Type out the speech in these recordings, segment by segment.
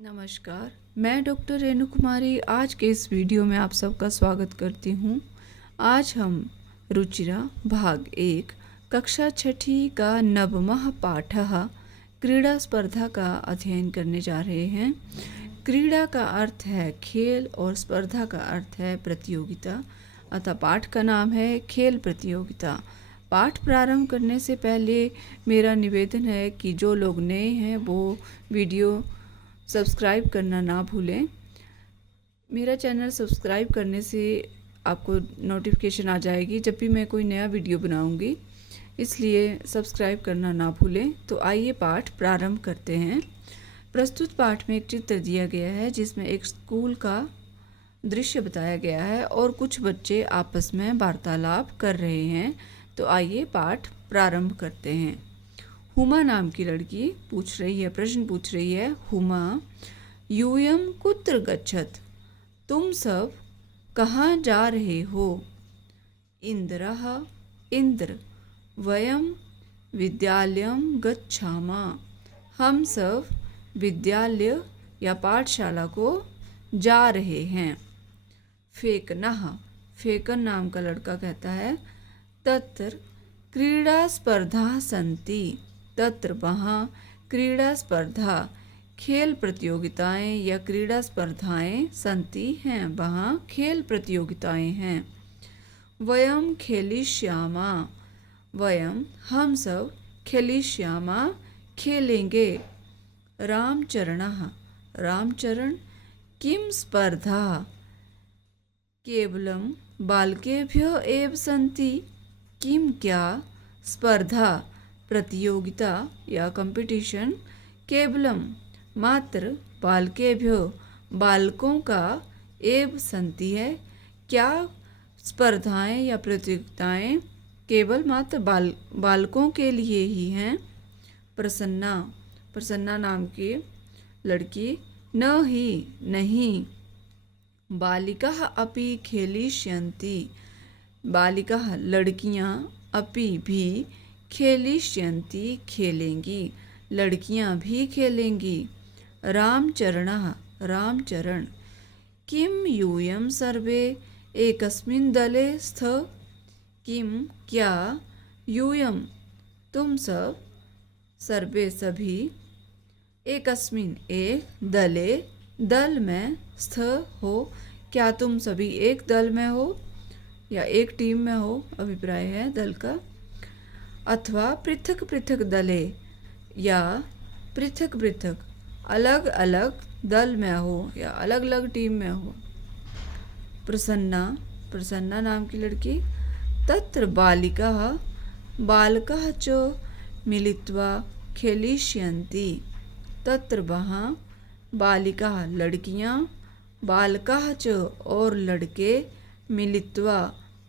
नमस्कार, मैं डॉक्टर रेणु कुमारी आज के इस वीडियो में आप सबका स्वागत करती हूँ। आज हम रुचिरा भाग 1 कक्षा छठी का नवमः पाठः क्रीड़ा स्पर्धा का अध्ययन करने जा रहे हैं। क्रीड़ा का अर्थ है खेल और स्पर्धा का अर्थ है प्रतियोगिता, अतः पाठ का नाम है खेल प्रतियोगिता। पाठ प्रारंभ करने से पहले मेरा निवेदन है कि जो लोग नए हैं वो वीडियो सब्सक्राइब करना ना भूलें। मेरा चैनल सब्सक्राइब करने से आपको नोटिफिकेशन आ जाएगी जब भी मैं कोई नया वीडियो बनाऊंगी, इसलिए सब्सक्राइब करना ना भूलें। तो आइए पाठ प्रारंभ करते हैं। प्रस्तुत पाठ में एक चित्र दिया गया है जिसमें एक स्कूल का दृश्य बताया गया है और कुछ बच्चे आपस में वार्तालाप कर रहे हैं। तो आइए पाठ प्रारंभ करते हैं। हुमा नाम की लड़की प्रश्न पूछ रही है। हुमा यूयम कुत्र गच्छत, तुम सब कहाँ जा रहे हो? इंद्रः इंद्र वयम विद्यालयम गच्छामा, हम सब विद्यालय या पाठशाला को जा रहे हैं। फेकनः फेकन नाम का लड़का कहता है। तत्र क्रीड़ा स्पर्धा सन्ति, तत्र वहाँ क्रीड़ा स्पर्धा खेल प्रतियोगिताएं या क्रीड़ा स्पर्धाएं सन्ति हैं, वहाँ खेल प्रतियोगिताएं हैं। वयम खेलिष्यामा, वयम हम सब खेलिष्यामा खेलेंगे। रामचरणः रामचरण किम स्पर्धा केवलम बालकेभ्यो एव सन्ति, किम क्या स्पर्धा प्रतियोगिता या कंपटीशन केवलम मात्र बालकेभ्यो बालकों का एव सन्ति है, क्या स्पर्धाएं या प्रतियोगिताएं केवल मात्र बालकों के लिए ही हैं। प्रसन्ना नाम की लड़की न ही नहीं, बालिकाः अपि खेलिष्यन्ति, बालिकाः लड़कियां अपि भी खेलिष्यन्ति खेलेंगी, लड़कियां भी खेलेंगी। रामचरणः रामचरण किम यूयम सर्वे एकस्मिन् दले स्थ, किम क्या यूयम तुम सब सर्वे सभी एकस्मिन् एक दले दल में स्थ हो, क्या तुम सभी एक दल में हो या एक टीम में हो, अभिप्राय है दल का। अथवा पृथक पृथक दले या पृथक पृथक अलग अलग दल में हो या अलग अलग टीम में हो। प्रसन्ना नाम की लड़की। तत्र बालिकाः बालकाः च मिलित्वा खेलिष्यन्ति, तत्र वहाँ बालिकाः लड़कियाँ बालकाः च और लड़के मिलित्वा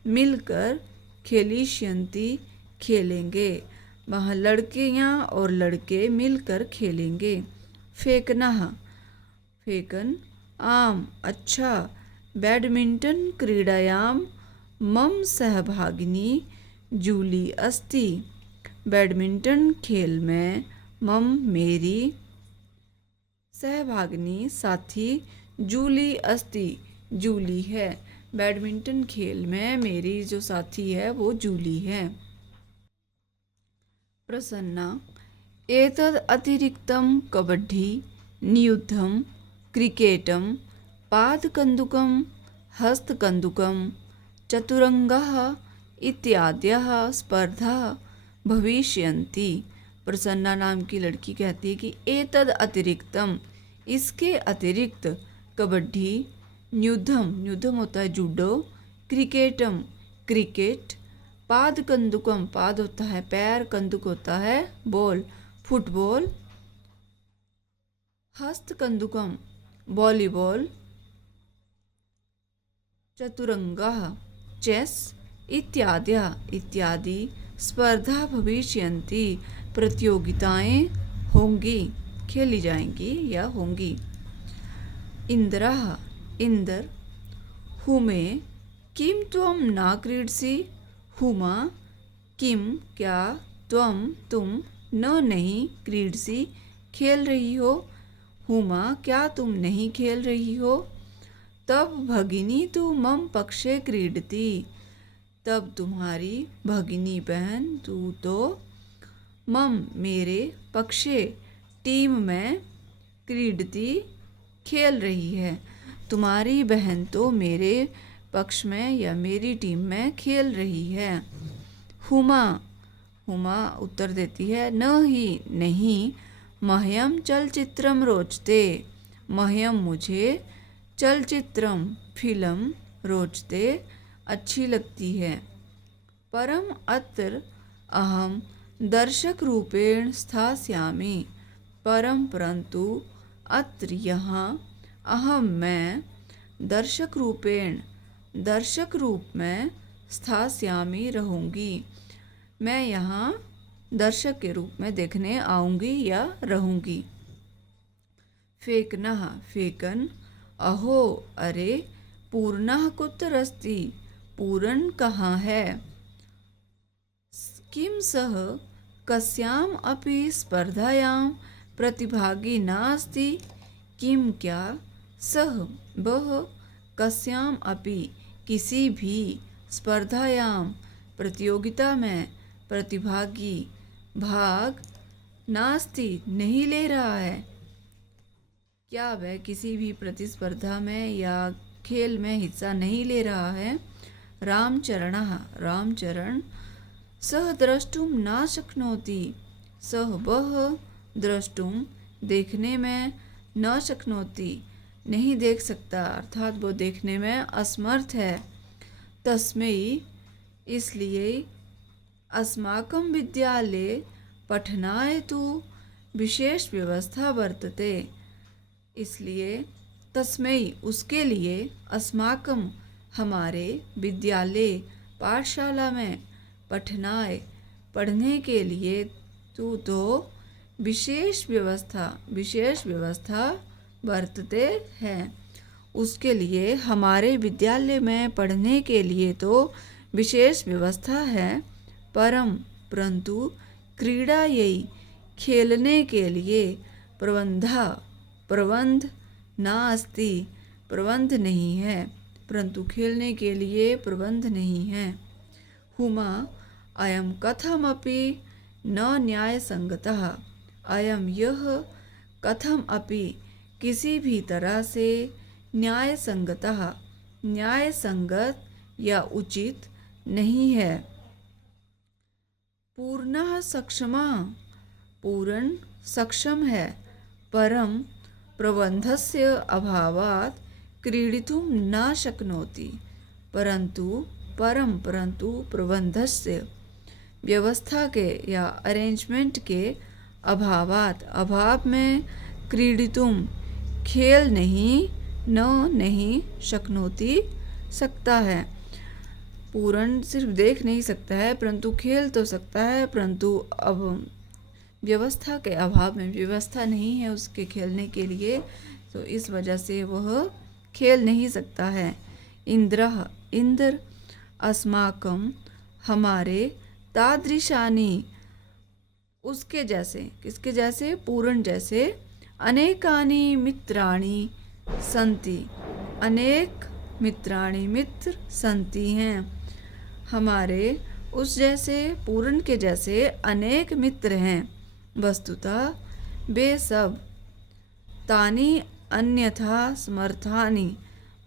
मिलकर खेलिष्यन्ति खेलेंगे, वहाँ लड़कियाँ और लड़के मिलकर खेलेंगे। फेकनः फेकन आम अच्छा, बैडमिंटन क्रीडायां मम सहभागिनी जूली अस्ति, बैडमिंटन खेल में मम मेरी सहभागिनी साथी जूली अस्ति जूली है, बैडमिंटन खेल में मेरी जो साथी है वो जूली है। प्रसन्ना एतद् अतिरिक्तं कबड्डी नियुद्धं क्रिकेटं पादकन्दुकं हस्तकन्दुकं चतुरंगः इत्याद्यः स्पर्धाः भविष्यन्ति। प्रसन्ना नाम की लड़की कहती है कि एतद् अतिरिक्तम इसके अतिरिक्त कबड्डी न्यूद्धम होता है जूडो, क्रिकेटम क्रिकेट, पाद कंदुकम पाद होता है पैर, कंदुक होता है बॉल फुटबॉल, हस्त कंदुकम वॉलीबॉल, चतुरंगा चेस इत्यादि स्पर्धा भविष्यन्ति प्रतियोगिताएं होंगी, खेली जाएंगी या होंगी। इंद्रः इंद्र हुमे किम त्वम न क्रीडसि, हुमा किम क्या तुम न नहीं क्रीडसि खेल रही हो। हुमा क्या तुम नहीं खेल रही हो? तब भगिनी तू मम पक्षे क्रीडती, तब तुम्हारी भगिनी बहन तू तो मम मेरे पक्षे टीम में क्रीडती खेल रही है। तुम्हारी बहन तो मेरे पक्ष में या मेरी टीम में खेल रही है। हुमा हुमा उत्तर देती है, न ही नहीं, मह्यम चलचित्रम रोचते, मह्यम मुझे चलचित्रम फिल्म रोचते अच्छी लगती है। परम अत्र अहम दर्शक रूपेण स्थास्यामि, परम परंतु अत्र यहाँ अहम मैं दर्शक रूपेण दर्शक रूप में स्थास्यामि रहूँगी, मैं यहाँ दर्शक के रूप में देखने आऊँगी या रहूँगी। फेकनः फेकन, अहो अरे, पूर्णः कुत्र अस्ति, पूरन कहाँ है? किम सह कस्याम अपि स्पर्धायां प्रतिभागी नास्ति, किम क्या सह वह कस्याम अपि किसी भी स्पर्धायां प्रतियोगिता में प्रतिभागी भाग नास्ति नहीं ले रहा है, क्या वह किसी भी प्रतिस्पर्धा में या खेल में हिस्सा नहीं ले रहा है। रामचरणः रामचरण, सह द्रष्टुम न शक्नोति, सह वह द्रष्टुम देखने में न शक्नोति नहीं देख सकता, अर्थात वो देखने में असमर्थ है। तस्मै इसलिए अस्माकं विद्यालये पठनाय तु विशेष व्यवस्था वर्तते, इसलिए तस्मै उसके लिए अस्माकं हमारे विद्यालय पाठशाला में पठनाय पढ़ने के लिए तू तो विशेष व्यवस्था वर्तते हैं, उसके लिए हमारे विद्यालय में पढ़ने के लिए तो विशेष व्यवस्था है। परम परंतु क्रीड़ायै खेलने के लिए प्रबंध नास्ति प्रबंध नहीं है, परंतु खेलने के लिए प्रबंध नहीं है। हुमा अयम कथमपि न न्यायसंगतः, अयम यह कथम अपि किसी भी तरह से न्यायसंगतः न्यायसंगत या उचित नहीं है। पूर्णः सक्षमा पूर्ण सक्षम है, परम प्रबंधस्य अभावात् क्रीडितुं न शक्नोति, परंतु प्रबंधस्य व्यवस्था के या अरेंजमेंट के अभाव में क्रीडितुम खेल नहीं शक्नोति सकता है। पूर्ण सिर्फ देख नहीं सकता है परंतु खेल तो सकता है, परंतु अब व्यवस्था के अभाव में व्यवस्था नहीं है उसके खेलने के लिए, तो इस वजह से वह खेल नहीं सकता है। इंद्र अस्माकं हमारे तादृशानि उसके जैसे किसके जैसे पूर्ण जैसे अनेकानि मित्राणि सन्ति अनेक मित्राणि मित्र सन्ति हैं, हमारे उस जैसे पूर्ण के जैसे अनेक मित्र हैं। वस्तुतः वे सब तानि अन्यथा समर्थानि,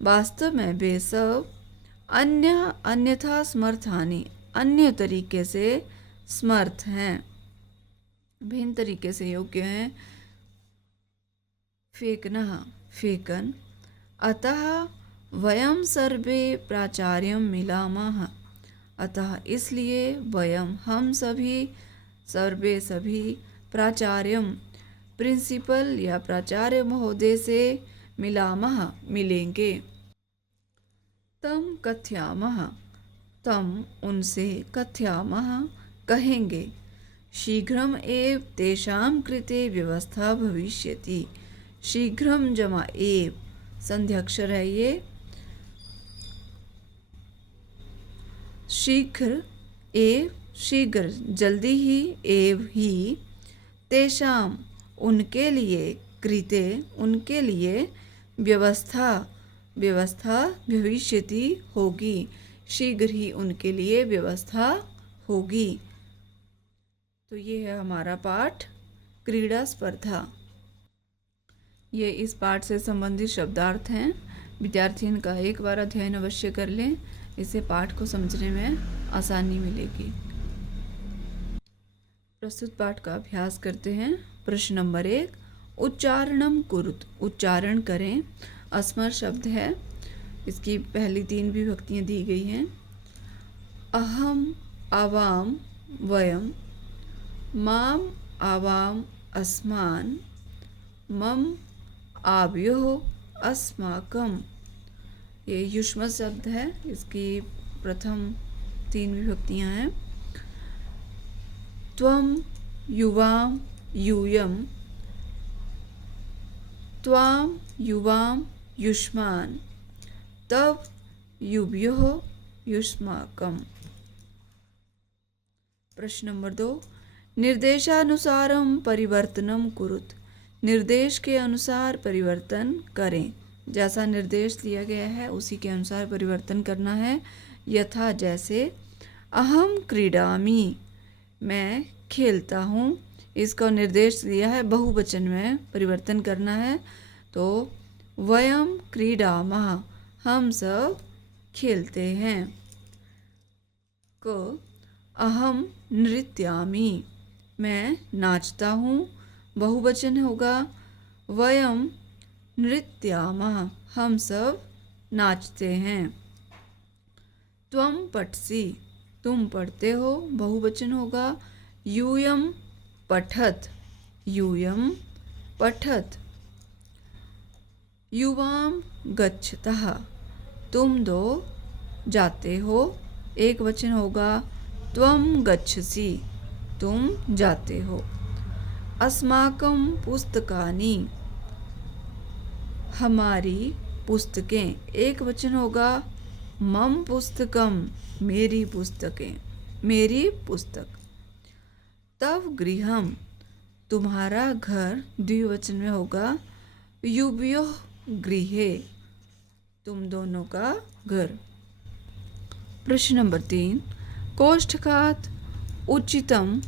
वास्तव में वे सब अन्यथा समर्थानि अन्य तरीके से समर्थ हैं, भिन्न तरीके से योग्य हैं। फेकनः फेकन, अतः वयम सर्वे प्राचार्यं मिलामः, अतः इसलिए वयम हम सभी प्राचार्यम प्रिंसिपल या प्राचार्य महोदय से मिलामः मिलेंगे। तम कथयामः तम उनसे कथयामः कहेंगे। शीघ्रम एव तेषां कृते व्यवस्था भविष्यति, शीघ्रम जमा एव संध्याक्षर है ये, शीघ्र जल्दी ही, एव ही, तेषाम उनके लिए, कृते उनके लिए व्यवस्था भविष्यति होगी, शीघ्र ही उनके लिए व्यवस्था होगी। तो ये है हमारा पाठ क्रीड़ा स्पर्धा। ये इस पाठ से संबंधित शब्दार्थ हैं। विद्यार्थी इनका एक बार अध्ययन अवश्य कर लें, इससे पाठ को समझने में आसानी मिलेगी। प्रस्तुत पाठ का अभ्यास करते हैं। प्रश्न नंबर 1, उच्चारणम कुरुत, उच्चारण करें। अस्मर शब्द है, इसकी पहली 3 विभक्तियां दी गई हैं। अहम, आवाम, वयम, माम, आवाम, अस्मान, मम, आव्योः, अस्माकम। ये युष्मत शब्द है, इसकी प्रथम 3 विभक्तियां हैं। त्वम, युवाम, यूयम, त्वाम, युवाम, युष्मान, तव, युभ्योः, युष्माकम। प्रश्न नंबर 2, निर्देशानुसारम परिवर्तनम कुरुत, निर्देश के अनुसार परिवर्तन करें। जैसा निर्देश दिया गया है उसी के अनुसार परिवर्तन करना है। यथा जैसे, अहम क्रीडामि, मैं खेलता हूँ। इसका निर्देश दिया है बहुवचन में परिवर्तन करना है। तो वयम क्रीडामः, हम सब खेलते हैं। क, अहम नृत्यामि, मैं नाचता हूँ। बहुवचन होगा वयम नृत्यामः, हम सब नाचते हैं। त्वम पठसि, तुम पढ़ते हो। बहुवचन होगा यूयम पठत, यूयम पठत। युवाम गच्छतः, तुम दो जाते हो। एक वचन होगा त्वम गच्छसि, तुम जाते हो। अस्माकं पुस्तकानि, हमारी पुस्तकें। एक वचन होगा मम पुस्तकम, मेरी पुस्तकें, मेरी पुस्तक। तव गृहम, तुम्हारा घर। द्विवचन में होगा युभ्योः गृहे, तुम दोनों का घर। प्रश्न नंबर 3, कोष्ठकात् उचितम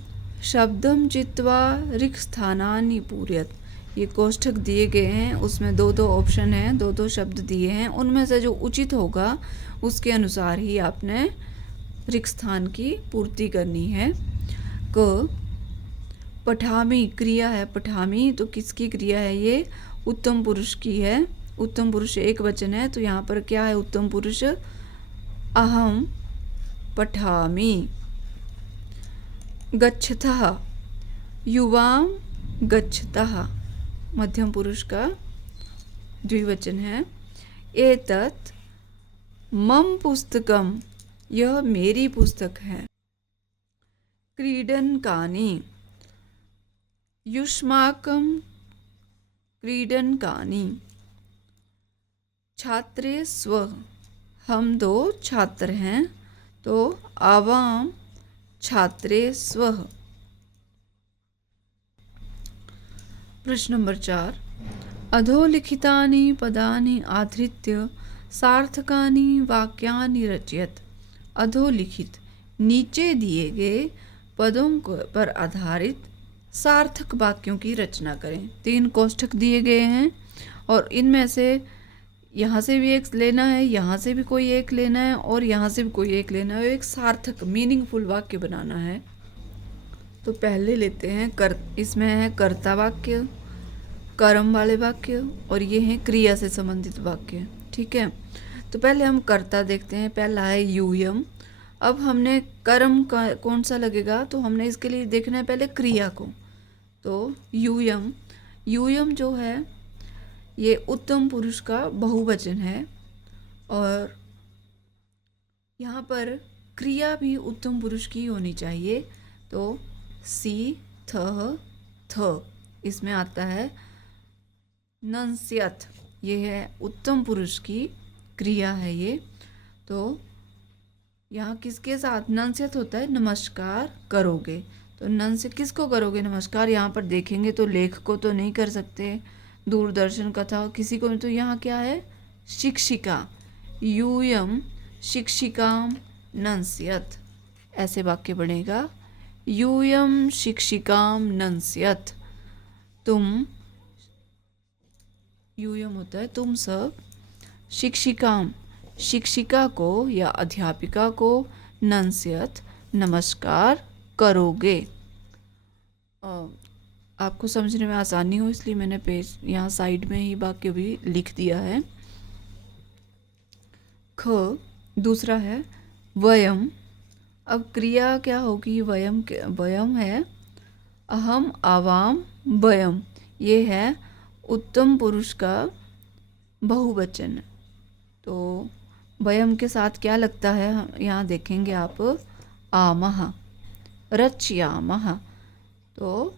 शब्दम चित्वा रिक्तस्थानानि पूरयत। ये कोष्ठक दिए गए हैं, उसमें 2-2 ऑप्शन हैं, 2-2 शब्द दिए हैं। उनमें से जो उचित होगा उसके अनुसार ही आपने रिक्त स्थान की पूर्ति करनी है। क, पठामि क्रिया है। पठामि तो किसकी क्रिया है? ये उत्तम पुरुष की है। उत्तम पुरुष एक वचन है, तो यहाँ पर क्या है उत्तम पुरुष? अहम पठामि। गच्छतः, युवाम गच्छतः, मध्यम पुरुष का द्विवचन है। एतत् मम पुस्तकम, यह मेरी पुस्तक है। क्रीडनकानि, युष्माकं क्रीडनकानि। छात्रे स्व, हम दो छात्र हैं, तो आवाम छात्रे स्व। प्रश्न नंबर 4, अधोलिखितानि पदानि आधृत्य सार्थकानि वाक्यानि रचयत। अधोलिखित, नीचे दिए गए पदों पर आधारित सार्थक वाक्यों की रचना करें। 3 कोष्ठक दिए गए हैं और इनमें से यहाँ से भी एक लेना है, यहाँ से भी कोई एक लेना है और यहाँ से भी कोई एक लेना है। एक सार्थक मीनिंगफुल वाक्य बनाना है। तो पहले लेते हैं इसमें है कर्ता वाक्य, कर्म वाले वाक्य और ये हैं क्रिया से संबंधित वाक्य। ठीक है, तो पहले हम कर्ता देखते हैं। पहला है यूयम। अब हमने कर्म का कौन सा लगेगा, तो हमने इसके लिए देखना है पहले क्रिया को। तो यूयम, यूयम जो है ये उत्तम पुरुष का बहुवचन है और यहाँ पर क्रिया भी उत्तम पुरुष की होनी चाहिए। तो सी थ इसमें आता है नंस्यथ, ये है उत्तम पुरुष की क्रिया है ये। तो यहाँ किसके साथ नंस्यथ होता है? नमस्कार करोगे। तो नंस्य किसको करोगे नमस्कार? यहाँ पर देखेंगे तो लेख को तो नहीं कर सकते, दूरदर्शन कथा किसी को, तो यहाँ क्या है, शिक्षिका, यूयम शिक्षिकाम नंस्यत, ऐसे वाक्य बनेगा, यूयम शिक्षिकाम नंस्यत। तुम, यूयम होता है तुम सब, शिक्षिकाम शिक्षिका को या अध्यापिका को, नंस्यत नमस्कार करोगे। आपको समझने में आसानी हो इसलिए मैंने पेज यहाँ साइड में ही वाक्य भी लिख दिया है। ख, दूसरा है वयम। अब क्रिया क्या होगी, वयम, वयम है अहम, आवाम, वयम, ये है उत्तम पुरुष का बहुवचन। तो वयम के साथ क्या लगता है, यहाँ देखेंगे आप, आमः, रचयामः। तो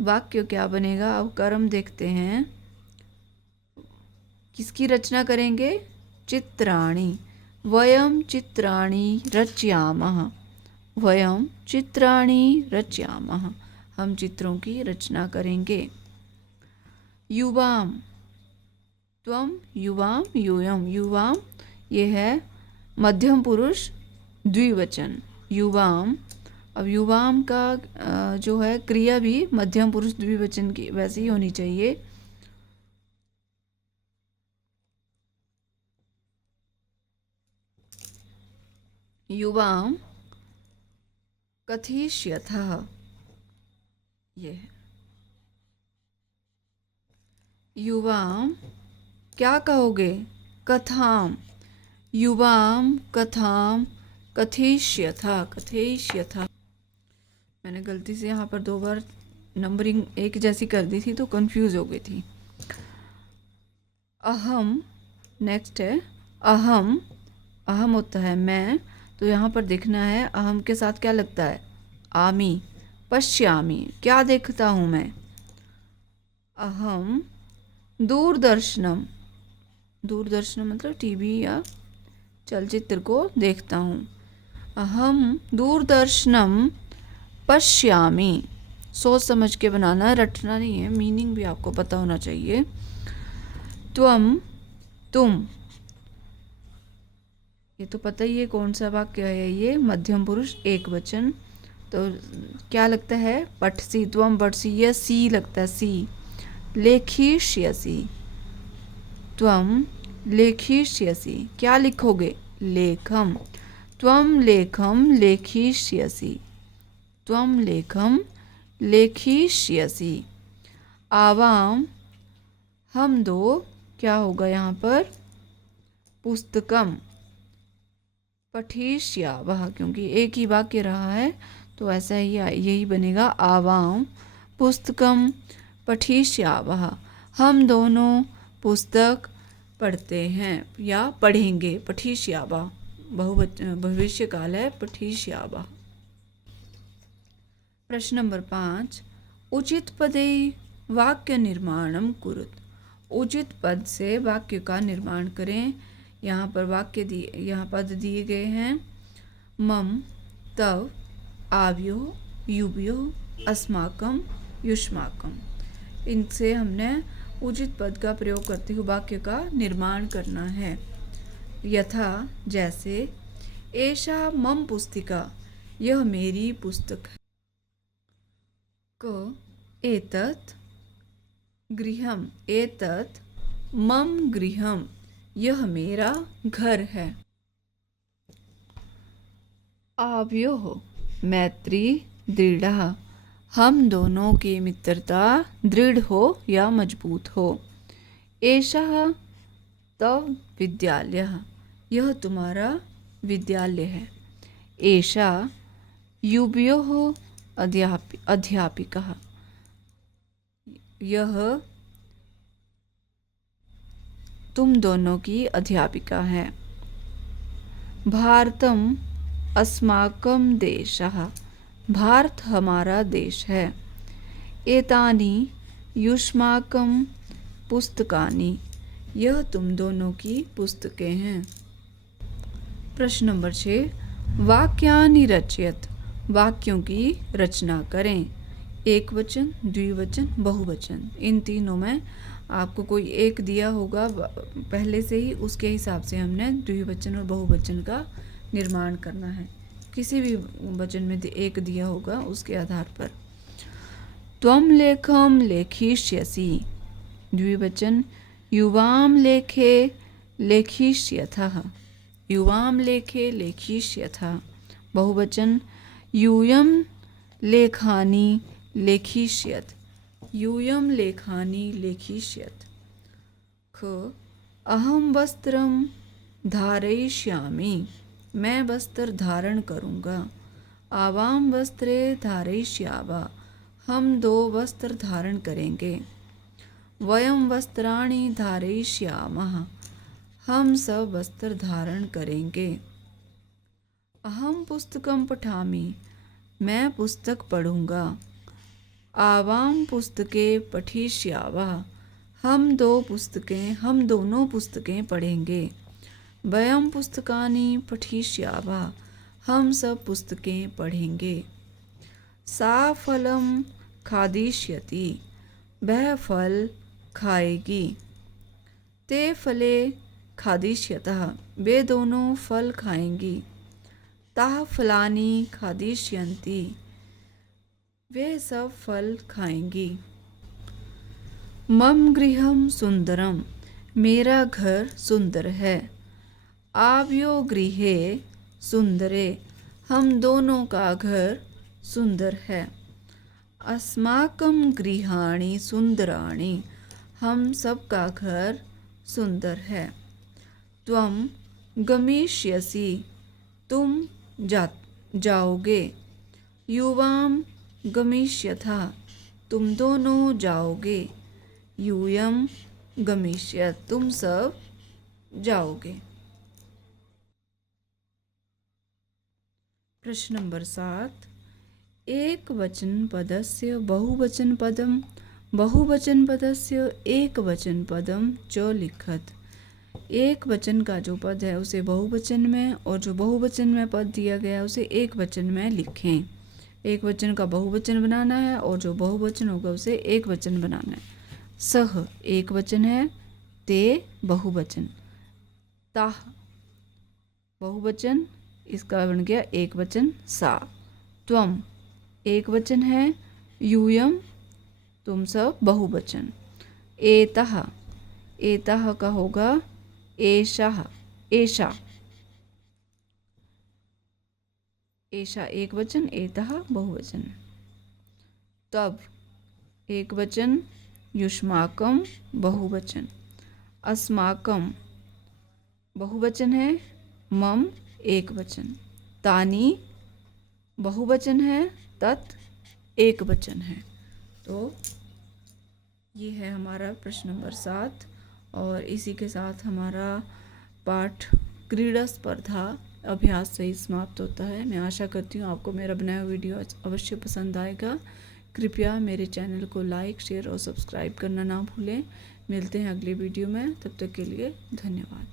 वाक्य क्या बनेगा, अब कर्म देखते हैं, किसकी रचना करेंगे, चित्राणि, वयम चित्राणि रचयामः, वयम चित्राणि रचयामः, हम चित्रों की रचना करेंगे। युवाम, त्वम, युवाम, यूयम, युवाम ये है मध्यम पुरुष द्विवचन, युवाम। अब युवाम का जो है क्रिया भी मध्यम पुरुष द्विवचन की वैसी ही होनी चाहिए। युवाम कथयिष्यथः, ये है युवाम, क्या कहोगे, कथाम, युवाम कथाम कथयिष्यथः, कथयिष्यथः। मैंने गलती से यहाँ पर 2 बार नंबरिंग एक जैसी कर दी थी तो कंफ्यूज हो गई थी। अहम, नेक्स्ट है अहम, अहम होता है मैं, तो यहाँ पर देखना है अहम के साथ क्या लगता है, आमी, पश्यामी, क्या देखता हूँ मैं, अहम दूरदर्शनम, दूरदर्शनम मतलब टीवी या चलचित्र को देखता हूँ, अहम दूरदर्शनम पश्यामी। सोच समझ के बनाना, रटना नहीं है, मीनिंग भी आपको पता होना चाहिए। त्वम, तुम, ये तो पता ही है कौन सा वाक्य है, ये मध्यम पुरुष एक वचन, तो क्या लगता है, पठसी, त्वम पठसी, ये सी लगता है, सी। लेखिष्यसि, त्वम लेखिष्यसि, क्या लिखोगे, लेखम, त्वम लेखम लेखिष्यसि, त्वम लेखम लेखिष्यसि। आवाम, हम दो, क्या होगा यहाँ पर, पुस्तकम, पठिष्यावः, क्योंकि एक ही वाक्य रहा है तो ऐसा ही यही बनेगा, आवाम पुस्तकम पठिष्यावः, हम दोनों पुस्तक पढ़ते हैं या पढ़ेंगे, पठिष्यावः भविष्य काल है, पठिष्यावः। प्रश्न नंबर 5, उचित पदे वाक्य निर्माणम कुरुत, उचित पद से वाक्य का निर्माण करें। यहाँ पर वाक्य दिए, यहाँ पद दिए गए हैं, मम, तव, आव्यो, युव्यो, अस्माकम, युष्माकम। इनसे हमने उचित पद का प्रयोग करते हुए वाक्य का निर्माण करना है। यथा, जैसे, एषा मम पुस्तिका, यह मेरी पुस्तक है। क, एतत् गृहम, एतत् मम गृहम, यह मेरा घर है। आव्योः मैत्री दृढ़ः, हम दोनों की मित्रता दृढ़ हो या मजबूत हो। एषः तव विद्यालयः, यह तुम्हारा विद्यालय है। एषा युवयोः अध्यापिका, यह तुम दोनों की अध्यापिका है। भारतम अस्माकं देशः, भारत हमारा देश है। एतानि युष्माकं पुस्तकानि, यह तुम दोनों की पुस्तकें हैं। प्रश्न नंबर 6, वाक्यानि रचयत, वाक्यों की रचना करें। एक वचन, द्विवचन, बहुवचन, इन तीनों में आपको कोई एक दिया होगा पहले से ही, उसके हिसाब से हमने द्विवचन और बहुवचन का निर्माण करना है। किसी भी वचन में एक दिया होगा उसके आधार पर। त्वम लेखम लेखिष्यसि द्विवचन, युवाम लेखे लेखिष्यथः, युवाम लेखे लेखिष्यथः। बहुवचन, यूयम लेखानि लेखिष्यत्, यूयम लेखानि लेखिष्यत्। ख, अहम वस्त्रम धारयिष्यामि, मैं वस्त्र धारण करूँगा। आवाम वस्त्रे धारयिष्यावः, हम 2 वस्त्र धारण करेंगे। वयम वस्त्राणि धारयिष्यामः, हम सब वस्त्र धारण करेंगे। अहम पुस्तकम पठामि, मैं पुस्तक पढ़ूँगा। आवाम पुस्तके पठिष्यावः, हम दोनों पुस्तकें पढ़ेंगे। वयम पुस्तकानि पठिष्यावः, हम सब पुस्तकें पढ़ेंगे। सा फलम खादिष्यति, वह फल खाएगी। ते फले खादिष्यतः, वे दोनों फल खाएंगी। ताः फलानि खादिष्यन्ति, वे सब फल खाएंगी। मम गृहम सुंदरम, मेरा घर सुंदर है। आव्यो गृहे सुंदरे, हम दोनों का घर सुंदर है। अस्माकं गृहाणि सुंदराणि, हम सबका घर सुंदर है। त्वम गमिष्यसि, तुम जाओगे। युवाम गमिष्यथः, तुम दोनों जाओगे। यूयम गमिष्यत्, तुम सब जाओगे। प्रश्न नंबर 7, एक वचन पदस्य बहुवचन पदम, बहुवचन पदस्य एक वचन पदम च लिखत। एक वचन का जो पद है उसे बहुवचन में, और जो बहुवचन में पद दिया गया उसे एक वचन में लिखें। एक वचन का बहुवचन बनाना है और जो बहुवचन होगा उसे एक वचन बनाना है। सह एक वचन है, ते बहुवचन, ताह बहुवचन, इसका बन गया एक वचन सा। त्वम एक वचन है, यूयम तुम सब बहुवचन। एतः, एतः का होगा एषः, एषा, एषा एक वचन, एतः बहुवचन। तब एक वचन, युष्माकम बहुवचन। अस्माकम बहुवचन है, मम एक वचन। तानि बहुवचन है, तत् एक वचन है। तो ये है हमारा प्रश्न नंबर 7, और इसी के साथ हमारा पाठ क्रीड़ा स्पर्धा अभ्यास सही समाप्त होता है। मैं आशा करती हूँ आपको मेरा बनाया हुआ वीडियो अवश्य पसंद आएगा। कृपया मेरे चैनल को लाइक, शेयर और सब्सक्राइब करना ना भूलें। मिलते हैं अगले वीडियो में, तब तक के लिए धन्यवाद।